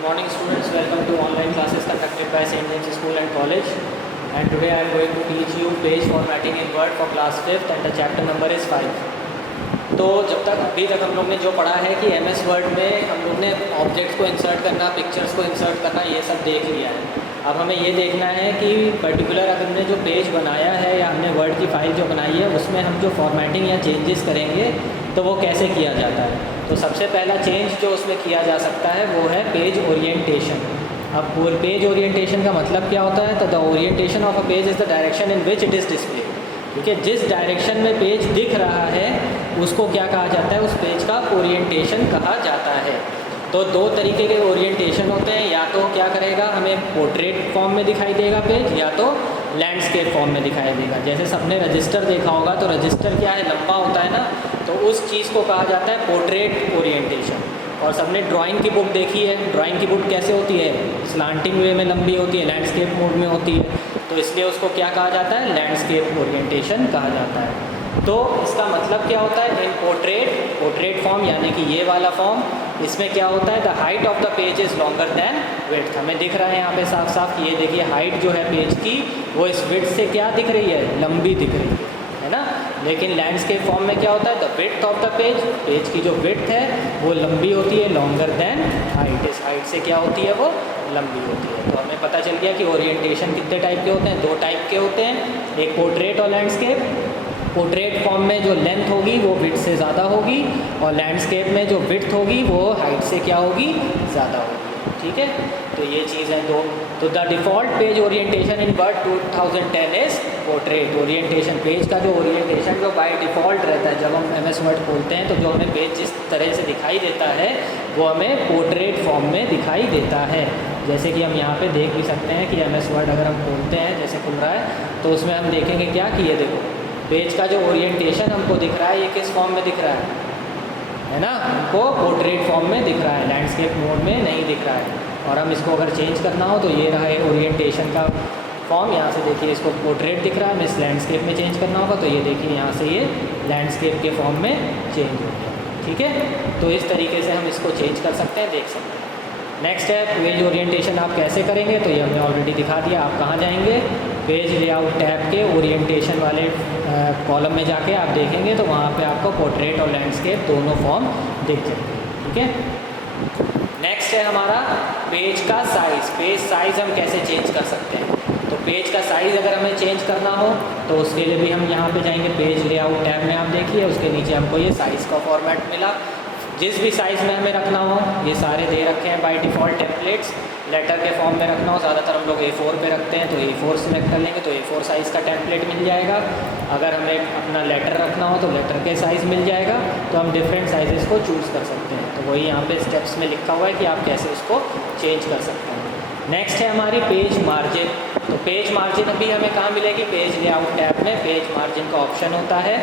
Good morning students, welcome to online classes conducted by St. James School and College, and today I am going to teach you page formatting in Word for class 5th and the chapter number is 5. तो जब तक अभी तक हम लोग ने जो पढ़ा है कि MS वर्ड में हम लोग ने ऑब्जेक्ट्स को इंसर्ट करना, पिक्चर्स को इंसर्ट करना, ये सब देख लिया है। अब हमें ये देखना है कि पर्टिकुलर अगर हमने जो पेज बनाया है या हमने वर्ड की फ़ाइल जो बनाई है उसमें हम जो फॉर्मेटिंग या चेंजेस करेंगे तो वो कैसे किया जाता है। तो सबसे पहला चेंज जो उसमें किया जा सकता है वो है पेज ओरिएंटेशन। अब पेज ओरिएंटेशन का मतलब क्या होता है? तो the orientation of a page is the direction in which it is display. ठीक है, जिस डायरेक्शन में पेज दिख रहा है उसको क्या कहा जाता है? उस पेज का ओरिएंटेशन कहा जाता है। तो दो तरीके के ओरिएंटेशन होते हैं, या तो क्या करेगा हमें पोर्ट्रेट फॉर्म में दिखाई देगा पेज, या तो लैंडस्केप फॉर्म में दिखाई देगा। जैसे सबने रजिस्टर देखा होगा तो रजिस्टर क्या है, लंबा होता है ना, तो उस चीज़ को कहा जाता है पोर्ट्रेट ओरिएंटेशन। और सबने ड्राइंग की बुक देखी है, ड्राइंग की बुक कैसे होती है? स्लांटिंग वे में लंबी होती है, लैंडस्केप मोड में होती है, तो इसलिए उसको क्या कहा जाता है? लैंडस्केप ओरिएंटेशन कहा जाता है। तो इसका मतलब क्या होता है? इन पोर्ट्रेट फॉर्म यानी कि ये वाला फॉर्म, इसमें क्या होता है? The height of the page is longer than width. हमें दिख रहा है यहाँ पे साफ साफ कि ये देखिए हाइट जो है पेज की वो इस विड्थ से क्या दिख रही है? लंबी दिख रही है ना। लेकिन लैंडस्केप फॉर्म में क्या होता है? The width of the page की जो विड्थ है वो लंबी होती है, लॉन्गर दैन हाइट। इस हाइट से क्या होती है? वो लंबी होती है। तो हमें पता चल गया कि ओरिएंटेशन कितने टाइप के होते हैं? दो टाइप के होते हैं, एक पोर्ट्रेट और लैंडस्केप। पोर्ट्रेट फॉर्म में जो लेंथ होगी वो विड्थ से ज़्यादा होगी, और लैंडस्केप में जो विड्थ होगी वो हाइट से क्या होगी? ज़्यादा होगी। ठीक है, तो ये चीज़ है दो। तो the default page orientation in Word 2010 is portrait orientation. Page का जो ओरिएंटेशन जो बाय डिफ़ॉल्ट रहता है, जब हम MS वर्ड खोलते हैं तो जो हमें पेज जिस तरह से दिखाई देता है वो हमें पोर्ट्रेट फॉर्म में दिखाई देता है। जैसे कि हम यहाँ पे देख भी सकते हैं कि MS वर्ड अगर हम खोलते हैं, जैसे खुल रहा है, तो उसमें हम देखेंगे क्या कि ये देखो पेज का जो ओरिएंटेशन हमको दिख रहा है ये किस फॉर्म में दिख रहा है ना? हमको पोर्ट्रेट फॉर्म में दिख रहा है, लैंडस्केप मोड में नहीं दिख रहा है। और हम इसको अगर चेंज करना हो तो ये रहा है ओरिएंटेशन का फॉर्म। यहाँ से देखिए इसको पोर्ट्रेट दिख रहा है, हमें इस लैंडस्केप में चेंज करना होगा तो ये देखिए यहाँ से ये लैंडस्केप के फॉर्म में चेंज हो गया। ठीक है, तो इस तरीके से हम इसको चेंज कर सकते हैं, देख सकते हैं। नेक्स्ट है पेज ओरिएंटेशन आप कैसे करेंगे, तो ये हमने ऑलरेडी दिखा दिया। आप कहाँ जाएंगे? पेज लेआउट टैब के ओरिएंटेशन वाले कॉलम में जाके आप देखेंगे तो वहाँ पे आपको पोर्ट्रेट और लैंडस्केप दोनों फॉर्म दिख जाएंगे। ठीक है, नेक्स्ट है हमारा पेज का साइज़। पेज साइज़ हम कैसे चेंज कर सकते हैं? तो पेज का साइज़ अगर हमें चेंज करना हो तो उसके लिए भी हम यहाँ पे जाएंगे पेज लेआउट टैब में। आप देखिए उसके नीचे हमको ये साइज़ का फॉर्मेट मिला। जिस भी साइज़ में हमें रखना हो, ये सारे दे रखे हैं बाय डिफ़ॉल्ट टेम्पलेट्स। लेटर के फॉर्म में रखना हो, ज़्यादातर हम लोग A4 पे रखते हैं, तो A4 सेलेक्ट कर लेंगे तो A4 साइज़ का टेम्पलेट मिल जाएगा। अगर हमें अपना लेटर रखना हो तो लेटर के साइज़ मिल जाएगा। तो हम डिफरेंट साइज़ेस को चूज़ कर सकते हैं। तो वही यहाँ पे स्टेप्स में लिखा हुआ है कि आप कैसे उसको चेंज कर सकते हैं। नेक्स्ट है हमारी पेज मार्जिन। तो पेज मार्जिन अभी हमें कहाँ मिलेगी? पेज लेआउट टैब में पेज मार्जिन का ऑप्शन होता है।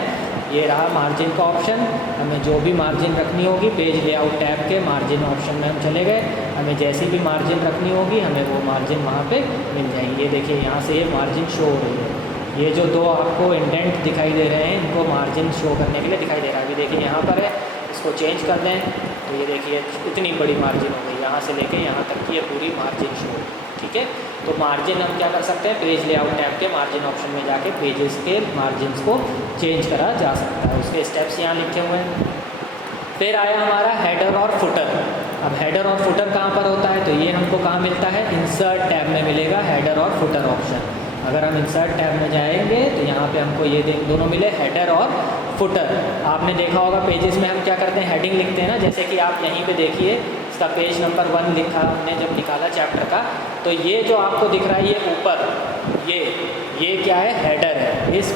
ये रहा मार्जिन का ऑप्शन। हमें जो भी मार्जिन रखनी होगी पेज लेआउट टैब के मार्जिन ऑप्शन में हम चले गए, हमें जैसी भी मार्जिन रखनी होगी हमें वो मार्जिन वहाँ पे मिल जाएगी। ये देखिए यहाँ से ये मार्जिन शो हो रही है। ये जो दो आपको इंडेंट दिखाई दे रहे हैं इनको मार्जिन शो करने के लिए दिखाई दे रहा है। अभी देखिए यहाँ पर है, इसको चेंज कर दें तो ये देखिए इतनी बड़ी मार्जिन हो गई, यहाँ से लेके यहाँ तक की ये पूरी मार्जिन शो। ठीक है, तो मार्जिन हम क्या कर सकते हैं? पेज लेआउट टैब के मार्जिन ऑप्शन में जाके पेजेस के मार्जिन्स को चेंज करा जा सकता है। उसके स्टेप्स यहाँ लिखे हुए हैं। फिर आया हमारा हेडर और फुटर। अब हेडर और फुटर कहाँ पर होता है? तो ये हमको कहाँ मिलता है? इंसर्ट टैब में मिलेगा हेडर और फुटर ऑप्शन। अगर हम इंसर्ट टैब में जाएंगे तो यहाँ पे हमको ये दोनों मिले, हेडर और फुटर। आपने देखा होगा पेजेस में हम क्या करते हैं? हेडिंग लिखते हैं ना। जैसे कि आप यहीं पे देखिए इसका पेज नंबर 1 लिखा हमने जब निकाला चैप्टर का, तो ये जो आपको दिख रहा है ये ऊपर ये क्या है? हेडर है। इस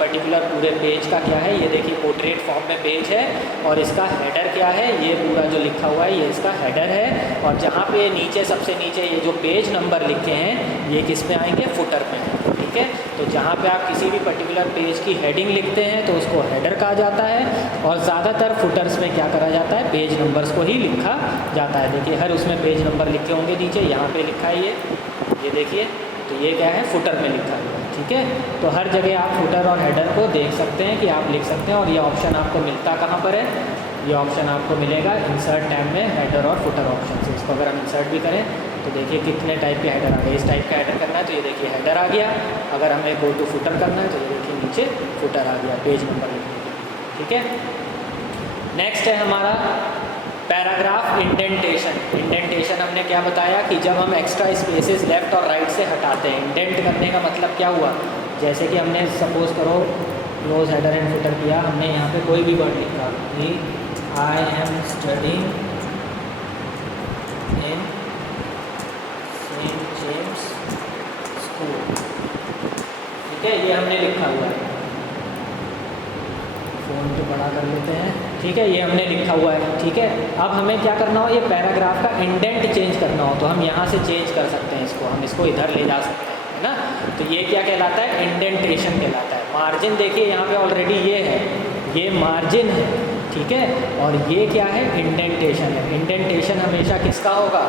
पर्टिकुलर पूरे पेज का क्या है? ये देखिए पोर्ट्रेट फॉर्म में पेज है और इसका हेडर क्या है? ये पूरा जो लिखा हुआ है ये इसका हेडर है। और जहाँ पे नीचे सबसे नीचे ये जो पेज नंबर लिखे हैं ये किस में आएंगे? फुटर में। ठीक है, तो जहाँ पे आप किसी भी पर्टिकुलर पेज की हेडिंग लिखते हैं तो उसको हेडर कहा जाता है, और ज़्यादातर फुटर्स में क्या करा जाता है? पेज नंबर्स को ही लिखा जाता है। देखिए हर उसमें पेज नंबर लिखे होंगे नीचे, यहाँ पे लिखा है ये देखिए, तो ये क्या है? फुटर में लिखा है। ठीक है, तो हर जगह आप फुटर और हेडर को देख सकते हैं कि आप लिख सकते हैं। और ये ऑप्शन आपको मिलता कहाँ पर है? ये ऑप्शन आपको मिलेगा इंसर्ट टैब में, हेडर और फुटर ऑप्शन से। इसको अगर हम इंसर्ट भी करें तो देखिए कितने टाइप के हेडर आ गए। इस टाइप का हेडर करना है तो ये देखिए हेडर आ गया। अगर हमें गो टू फुटर करना है तो ये देखिए नीचे फुटर आ गया पेज नंबर लिखने के लिए, ठीक है। नेक्स्ट है हमारा पैराग्राफ इंडेंटेशन। इंडेंटेशन हमने क्या बताया कि जब हम एक्स्ट्रा स्पेसेस लेफ्ट और राइट से हटाते हैं। इंडेंट करने का मतलब क्या हुआ, जैसे कि हमने सपोज करो क्लोज हेडर एंड फुटर किया, हमने यहाँ पे कोई भी वर्ड लिखा कि I am studying in Saint James school, ठीक है, ये हमने लिखा हुआ है। फ़ोन तो बड़ा कर लेते हैं, ठीक है, ये हमने लिखा हुआ है, ठीक है। अब हमें क्या करना हो, ये पैराग्राफ का इंडेंट चेंज करना हो तो हम यहाँ से चेंज कर सकते हैं इसको, हम इसको इधर ले जा सकते हैं, है ना। तो ये क्या कहलाता है, इंडेंटेशन कहलाता है। मार्जिन देखिए यहाँ पे ऑलरेडी ये है, ये मार्जिन है, ठीक है, और ये क्या है, इंडेंटेशन है। इंडेंटेशन हमेशा किसका होगा,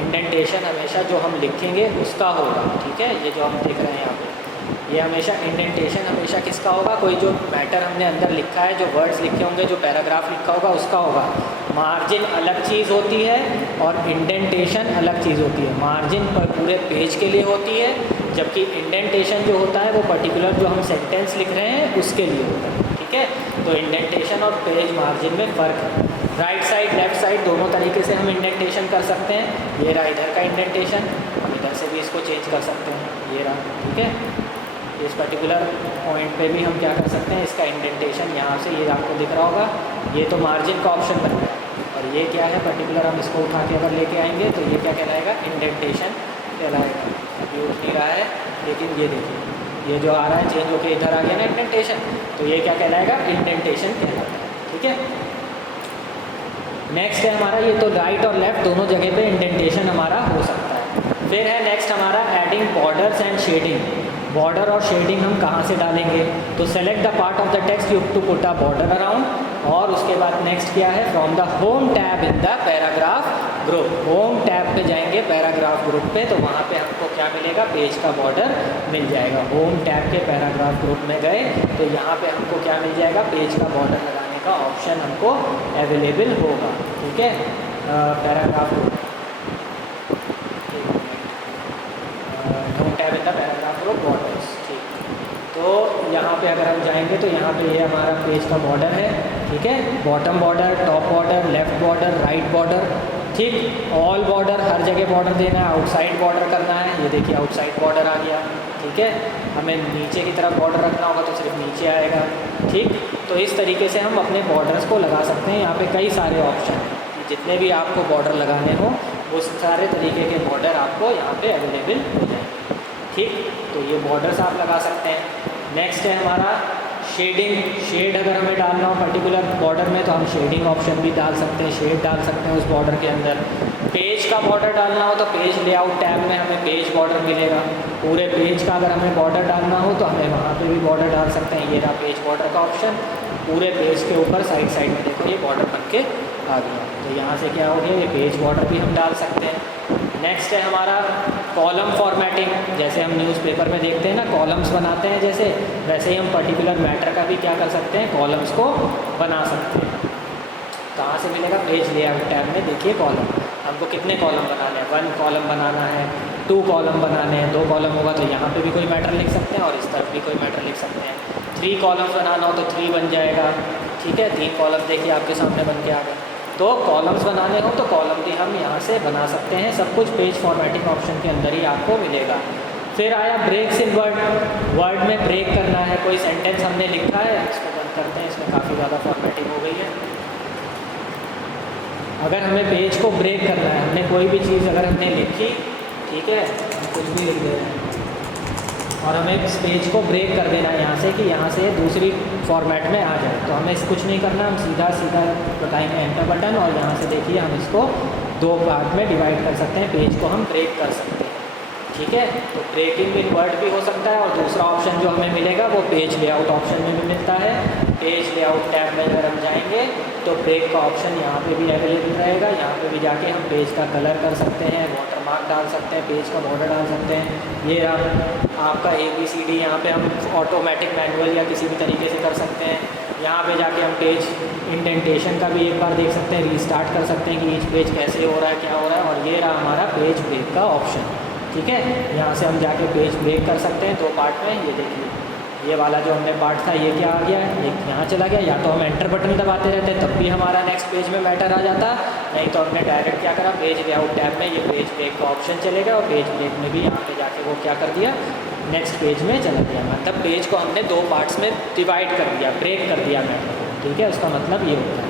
इंडेंटेशन हमेशा जो हम लिखेंगे उसका होगा, ठीक है। ये जो हम देख रहे हैं यहाँ पे, ये हमेशा इंडेंटेशन हमेशा किसका होगा, कोई जो मैटर हमने अंदर लिखा है, जो वर्ड्स लिखे होंगे, जो पैराग्राफ लिखा होगा उसका होगा। मार्जिन अलग चीज़ होती है और इंडेंटेशन अलग चीज़ होती है। मार्जिन पर पूरे पेज के लिए होती है, जबकि इंडेंटेशन जो होता है वो पर्टिकुलर जो हम सेंटेंस लिख रहे हैं उसके लिए होता है, ठीक है। तो इंडेंटेशन और पेज मार्जिन में फ़र्क है। राइट साइड लेफ्ट साइड दोनों तरीके से हम इंडेंटेशन कर सकते हैं। ये रहा इधर का इंडेंटेशन, हम इधर से भी इसको चेंज कर सकते हैं, ये रहा, ठीक है। इस पर्टिकुलर पॉइंट पे भी हम क्या कर सकते हैं, इसका इंडेंटेशन यहाँ से, ये आपको दिख रहा होगा, ये तो मार्जिन का ऑप्शन बन गया। और ये क्या है पर्टिकुलर, हम इसको उठा के अगर लेके आएंगे तो ये क्या कहलाएगा, इंडेंटेशन कहलाएगा। अभी उठ नहीं रहा है लेकिन ये देखिए, ये जो आ रहा है चेंज होकर इधर आ गया ना इंडेंटेशन, तो ये क्या कहलाएगा, इंडेंटेशन कहलाता है, ठीक है। नेक्स्ट है हमारा, ये तो राइट और लेफ्ट दोनों जगह पे इंडेंटेशन हमारा हो सकता है। फिर है नेक्स्ट हमारा adding borders and shading. Border और शेडिंग हम कहाँ से डालेंगे, तो select the part of the text you to put a border around, और उसके बाद नेक्स्ट क्या है, from the home tab in the paragraph group. Home tab पे जाएंगे पैराग्राफ ग्रुप पे, तो वहाँ पे हमको क्या मिलेगा, पेज का बॉर्डर मिल जाएगा। होम टैब के पैराग्राफ ग्रुप में गए तो यहाँ पे हमको क्या मिल जाएगा, पेज का बॉर्डर लगाने का ऑप्शन हमको अवेलेबल होगा, ठीक है। Paragraph group, home tab in the paragraph group borders, ठीक। तो यहाँ पे अगर हम जाएंगे तो यहाँ पे ये हमारा पेज का बॉर्डर है, ठीक है। Bottom border, top border, left border, right border, ठीक। ऑल बॉर्डर, हर जगह बॉर्डर देना है। आउटसाइड बॉर्डर करना है, ये देखिए आउटसाइड बॉर्डर आ गया, ठीक है। हमें नीचे की तरफ बॉर्डर रखना होगा तो सिर्फ नीचे आएगा, ठीक। तो इस तरीके से हम अपने बॉर्डर्स को लगा सकते हैं। यहाँ पे कई सारे ऑप्शन हैं, जितने भी आपको बॉर्डर लगाने हो वो सारे तरीके के बॉर्डर आपको यहाँ पे अवेलेबल हो जाएंगे, ठीक। तो ये बॉर्डर्स आप लगा सकते हैं। नेक्स्ट है हमारा शेडिंग। शेड अगर हमें डालना हो पर्टिकुलर बॉर्डर में तो हम शेडिंग ऑप्शन भी डाल सकते हैं, शेड डाल सकते हैं उस बॉर्डर के अंदर। पेज का बॉर्डर डालना हो तो पेज लेआउट टैब में हमें पेज बॉर्डर मिलेगा। पूरे पेज का अगर हमें बॉर्डर डालना हो तो हमें वहाँ पे भी बॉर्डर डाल सकते हैं। ये रहा पेज बॉर्डर का ऑप्शन, पूरे पेज के ऊपर साइड साइड में देखो ये बॉर्डर बन के आ गया। तो यहाँ से क्या हो गया, ये पेज बॉर्डर भी हम डाल सकते हैं। नेक्स्ट है हमारा कॉलम फॉर्मेटिंग। जैसे हम न्यूज़पेपर में देखते हैं ना कॉलम्स बनाते हैं, जैसे वैसे ही हम पर्टिकुलर मैटर का भी क्या कर सकते हैं, कॉलम्स को बना सकते हैं। कहाँ से मिलेगा, पेज लेआउट टैब में देखिए कॉलम। हमको कितने कॉलम बनाने हैं, 1 कॉलम बनाना है, 2 कॉलम बनाने हैं। 2 कॉलम होगा तो यहाँ पे भी कोई मैटर लिख सकते हैं और इस तरफ भी कोई मैटर लिख सकते हैं। 3 कॉलम्स बनाना हो तो 3 बन जाएगा, ठीक है। 3 कॉलम देखिए आपके सामने बन के आ गए। तो कॉलम्स बनाने हो तो कॉलम भी हम यहाँ से बना सकते हैं। सब कुछ पेज फॉर्मेटिंग ऑप्शन के अंदर ही आपको मिलेगा। फिर आया ब्रेक्स इन वर्ड। वर्ड में ब्रेक करना है, कोई सेंटेंस हमने लिखा है, इसको बंद करते हैं, इसमें काफ़ी ज़्यादा फॉर्मेटिंग हो गई है। अगर हमें पेज को ब्रेक करना है, हमने कोई भी चीज़ अगर हमने लिखी, ठीक है, हम कुछ भी लिख दे रहे हैं और हमें इस पेज को ब्रेक कर देना है यहाँ से कि यहाँ से दूसरी फॉर्मेट में आ जाए, तो हमें कुछ नहीं करना, हम सीधा सीधा बताएंगे एंटर बटन और यहाँ से देखिए हम इसको 2 पार्ट में डिवाइड कर सकते हैं। पेज को हम ब्रेक कर सकते हैं, ठीक है। तो ब्रेकिंग इन वर्ड भी हो सकता है। और दूसरा ऑप्शन जो हमें मिलेगा वो पेज लेआउट ऑप्शन में भी मिलता है। पेज लेआउट टैब में अगर हम जाएंगे तो ब्रेक का ऑप्शन यहाँ पे भी अवेलेबल रहेगा। यहाँ पे भी जाके हम पेज का कलर कर सकते हैं, वाटरमार्क डाल सकते हैं, पेज का बॉर्डर डाल सकते हैं। ये आपका ABCD यहाँ पे हम ऑटोमेटिक मैनुअल या किसी भी तरीके से कर सकते हैं। यहाँ पे जाके हम पेज इंडेंटेशन का भी एक बार देख सकते हैं, रीस्टार्ट कर सकते हैं कि ईच पेज कैसे हो रहा है, क्या हो रहा है। और ये रहा हमारा पेज ब्रेक का ऑप्शन, ठीक है। यहाँ से हम जाके पेज ब्रेक कर सकते हैं 2 पार्ट में। ये देखिए ये वाला जो हमने पार्ट था ये क्या आ गया, ये यहाँ चला गया। या तो हम एंटर बटन दबाते रहते तब भी हमारा नेक्स्ट पेज में मैटर आ जाता, नहीं तो हमने डायरेक्ट क्या करा, पेज लेआउट टैब में ये पेज ब्रेक का ऑप्शन चलेगा और पेज ब्रेक में भी यहाँ पे जाके वो क्या कर दिया, नेक्स्ट पेज में चला गया। मतलब पेज को हमने 2 पार्ट्स में डिवाइड कर दिया, ब्रेक कर दिया मैटर, ठीक है। उसका मतलब ये होता है।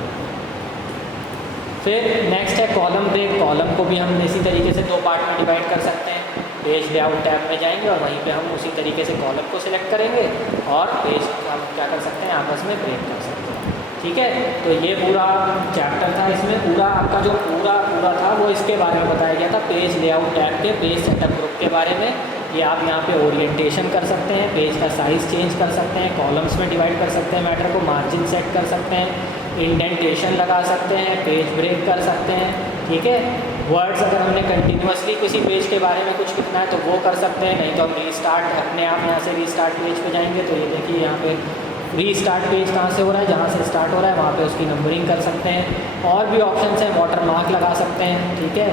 फिर नेक्स्ट है कॉलम ब्रेक। कॉलम को भी हम इसी तरीके से 2 पार्ट में डिवाइड कर सकते हैं। पेज लेआउट टैब में जाएंगे और वहीं पे हम उसी तरीके से कॉलम को सिलेक्ट करेंगे और पेज हम क्या कर सकते हैं, आपस में ब्रेक कर सकते हैं, ठीक है। तो ये पूरा चैप्टर था, इसमें पूरा आपका जो पूरा था वो इसके बारे में बताया गया था, पेज लेआउट टैब के पेज सेटअप ग्रुप के बारे में। ये आप यहाँ पे ओरिएंटेशन कर सकते हैं, पेज का साइज़ चेंज कर सकते हैं, कॉलम्स में डिवाइड कर सकते हैं मैटर को, मार्जिन सेट कर सकते हैं, इंडेंटेशन लगा सकते हैं, पेज ब्रेक कर सकते हैं, ठीक है। वर्ड्स अगर हमने कंटिन्यूसली किसी पेज के बारे में कुछ लिखना है तो वो कर सकते हैं, नहीं तो हम रीस्टार्ट अपने आप यहाँ से रीस्टार्ट पेज पे जाएंगे तो ये देखिए यहाँ पे रीस्टार्ट पेज कहाँ से हो रहा है, जहाँ से स्टार्ट हो रहा है वहाँ पे उसकी नंबरिंग कर सकते हैं। और भी ऑप्शंस हैं, वाटर मार्क लगा सकते हैं, ठीक है।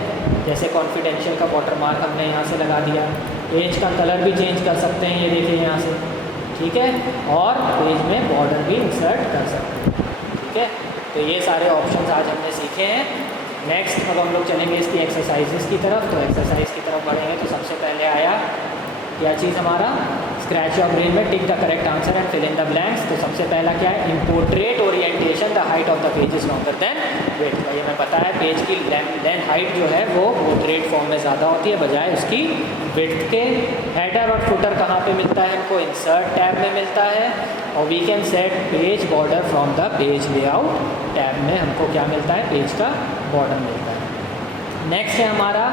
जैसे कॉन्फिडेंशियल का वाटर मार्क हमने यहाँ से लगा दिया। पेज का कलर भी चेंज कर सकते हैं, ये देखिए यहाँ से, ठीक है। और पेज में बॉर्डर भी इंसर्ट कर सकते हैं, ठीक है। तो ये सारे ऑप्शंस आज हमने सीखे हैं। नेक्स्ट अब हम लोग चलेंगे इसकी एक्सरसाइजेस की तरफ। तो एक्सरसाइज की तरफ बढ़ेंगे तो सबसे पहले आया क्या चीज़ हमारा, स्क्रैच योर ब्रेन में tick the correct answer and fill in the blanks. तो सबसे पहला क्या है, in portrait orientation the height of the page is longer than width. तो ये मैं पता है पेज की लेंथ हाइट जो है वो पोर्ट्रेट फॉर्म में ज़्यादा होती है बजाय उसकी विड्थ के। हेडर और फुटर कहाँ पे मिलता है हमको, इंसर्ट टैब में मिलता है। और we can set page border from the page layout tab में हमको क्या मिलता है, पेज का बॉर्डर मिलता है। नेक्स्ट है हमारा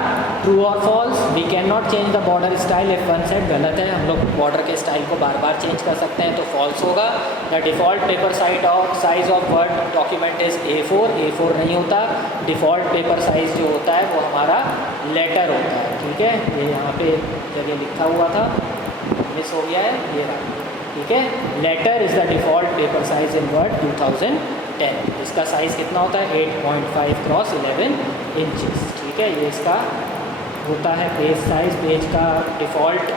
ट्रू और false. We can not change the border style if one set, गलत है, हम लोग बॉर्डर के स्टाइल को बार बार चेंज कर सकते हैं तो फॉल्स होगा। The default paper size of word document is A4 नहीं होता। डिफ़ॉल्ट पेपर साइज़ जो होता है वो हमारा लेटर होता है, ठीक है। ये यहाँ पे जगह लिखा हुआ था, मिस हो गया है, ये रहा, ठीक है। Letter is the default paper size in Word 2010। इसका साइज़ कितना होता है, 8.5 क्रॉस 11 इंचेस, ठीक है। ये इसका होता है पेज साइज़। पेज का डिफ़ॉल्ट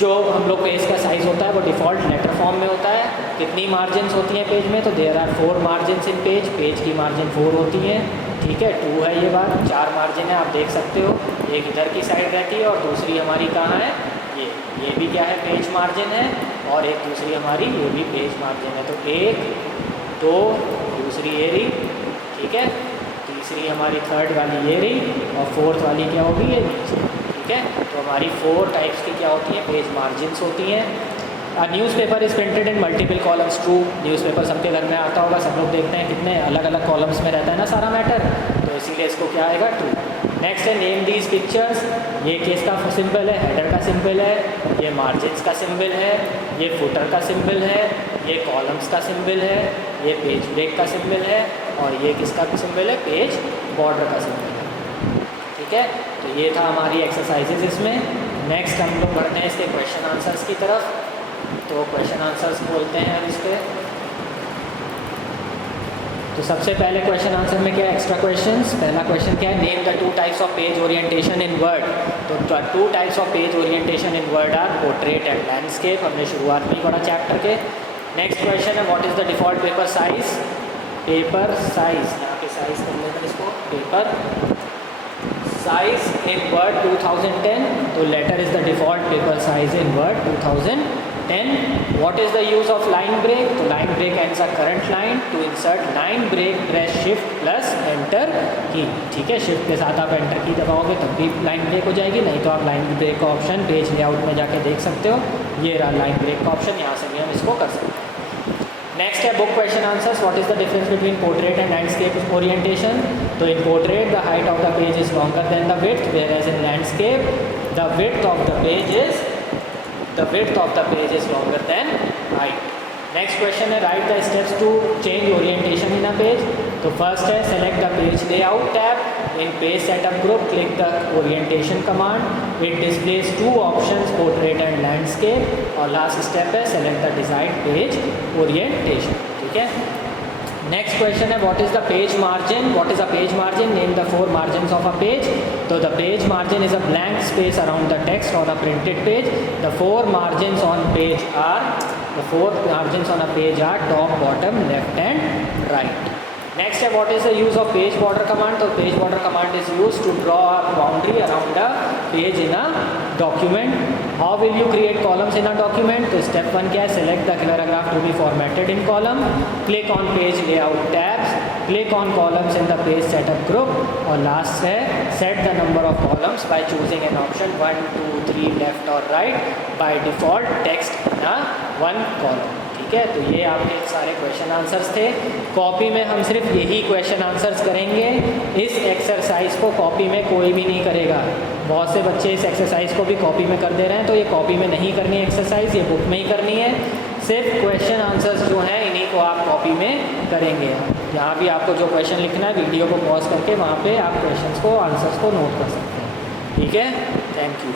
जो हम लोग पेज का साइज़ होता है वो डिफ़ॉल्ट लेटर फॉर्म में होता है। कितनी मार्जिन्स होती हैं पेज में, तो there are 4 margins in page. Page की मार्जिन 4 होती है, ठीक है। 2 है ये बात, 4 मार्जिन है, आप देख सकते हो। एक इधर की साइड रहती है और दूसरी हमारी कहाँ है, ये भी क्या है, पेज मार्जिन है। और एक दूसरी हमारी ये भी पेज मार्जिन है। तो 1 2 दूसरी ये रही, ठीक है। तीसरी हमारी थर्ड वाली ये रही और फोर्थ वाली क्या होगी, ये नीचे, ठीक है। तो हमारी 4 टाइप्स की क्या होती हैं, पेज मार्जिन्स होती हैं। Newspaper is printed in multiple columns. True, newspaper सबके घर में आता होगा, सब लोग देखते हैं कितने अलग अलग कॉलम्स में रहता है ना सारा मैटर, तो इसीलिए इसको क्या आएगा, ट्रू। नेक्स्ट है नेम दीज पिक्चर्स। ये किसका सिंबल है, हेडर का सिंबल है, ये मार्जिन्स का सिंबल है, ये फुटर का सिंबल है, ये कॉलम्स का सिंबल है, ये पेज ब्रेक का सिंबल है और ये किसका सिंबल है, पेज बॉर्डर का सिंबल है, ठीक है। तो ये था हमारी एक्सरसाइजेज इसमें। नेक्स्ट हम लोग बढ़ते हैं इसके क्वेश्चन आंसर्स की तरफ। तो क्वेश्चन आंसर्स बोलते हैं हम इसके। तो सबसे पहले क्वेश्चन आंसर में क्या है, एक्स्ट्रा क्वेश्चंस। पहला क्वेश्चन क्या है, name the 2 types of page orientation in Word. तो 2 types of page orientation in Word are portrait and landscape. हमने शुरुआत में ही पढ़ा चैप्टर के। नेक्स्ट क्वेश्चन है what is the default paper size. Paper size, यहाँ पे साइज कर लेते हैं इसको, पेपर साइज इन वर्ड 2010। तो letter is the default paper size in Word 2010. What is the use of line break? तो line break ends a current line. To insert line break, press shift plus enter की, ठीक है। Shift के साथ आप enter की दबाओगे तब भी लाइन ब्रेक हो जाएगी, नहीं तो आप लाइन ब्रेक का ऑप्शन पेज लेआउट में जाके देख सकते हो। ये रहा लाइन ब्रेक का ऑप्शन, यहाँ से भी हम इसको कर सकते हैं। नेक्स्ट है book question answers. What is the difference between portrait and landscape orientation. तो in portrait the height of the page is longer than the width, whereas in landscape the width of the page is longer than height. Next question है write the steps to change orientation in a page. तो first है select the page layout tab, In page setup group, click the orientation command. It displays two options, portrait and landscape. और last step है select the desired page orientation. ठीक है. Next question है what is the page margin? What is a page margin? Name the four margins of a page. So the page margin is a blank space around the text on a printed page. The four margins on a page are top, bottom, left and right. Next है what is the use of page border command? तो page border command is used to draw a boundary around a page in a document. How will you create columns in a document? तो step 1 क्या है? Select the paragraph to be formatted in column. Click on page layout tabs. Click on columns in the page setup group. और last है set the number of columns by choosing an option 1, 2, 3 left or right. By default text in a one column. ठीक है, तो ये आपके सारे question answers थे. Copy में हम सिर्फ यही क्वेश्चन आंसर्स करेंगे. इस एक्सरसाइज को कॉपी में कोई भी नहीं करेगा. बहुत से बच्चे इस एक्सरसाइज को भी कॉपी में कर दे रहे हैं, तो ये कॉपी में नहीं करनी है एक्सरसाइज, ये बुक में ही करनी है. सिर्फ क्वेश्चन आंसर्स जो हैं इन्हीं को आप कॉपी में करेंगे. यहाँ भी आपको जो क्वेश्चन लिखना है वीडियो को पॉज करके वहाँ पर आप क्वेश्चन को आंसर्स को नोट कर सकते हैं. ठीक है, थैंक यू.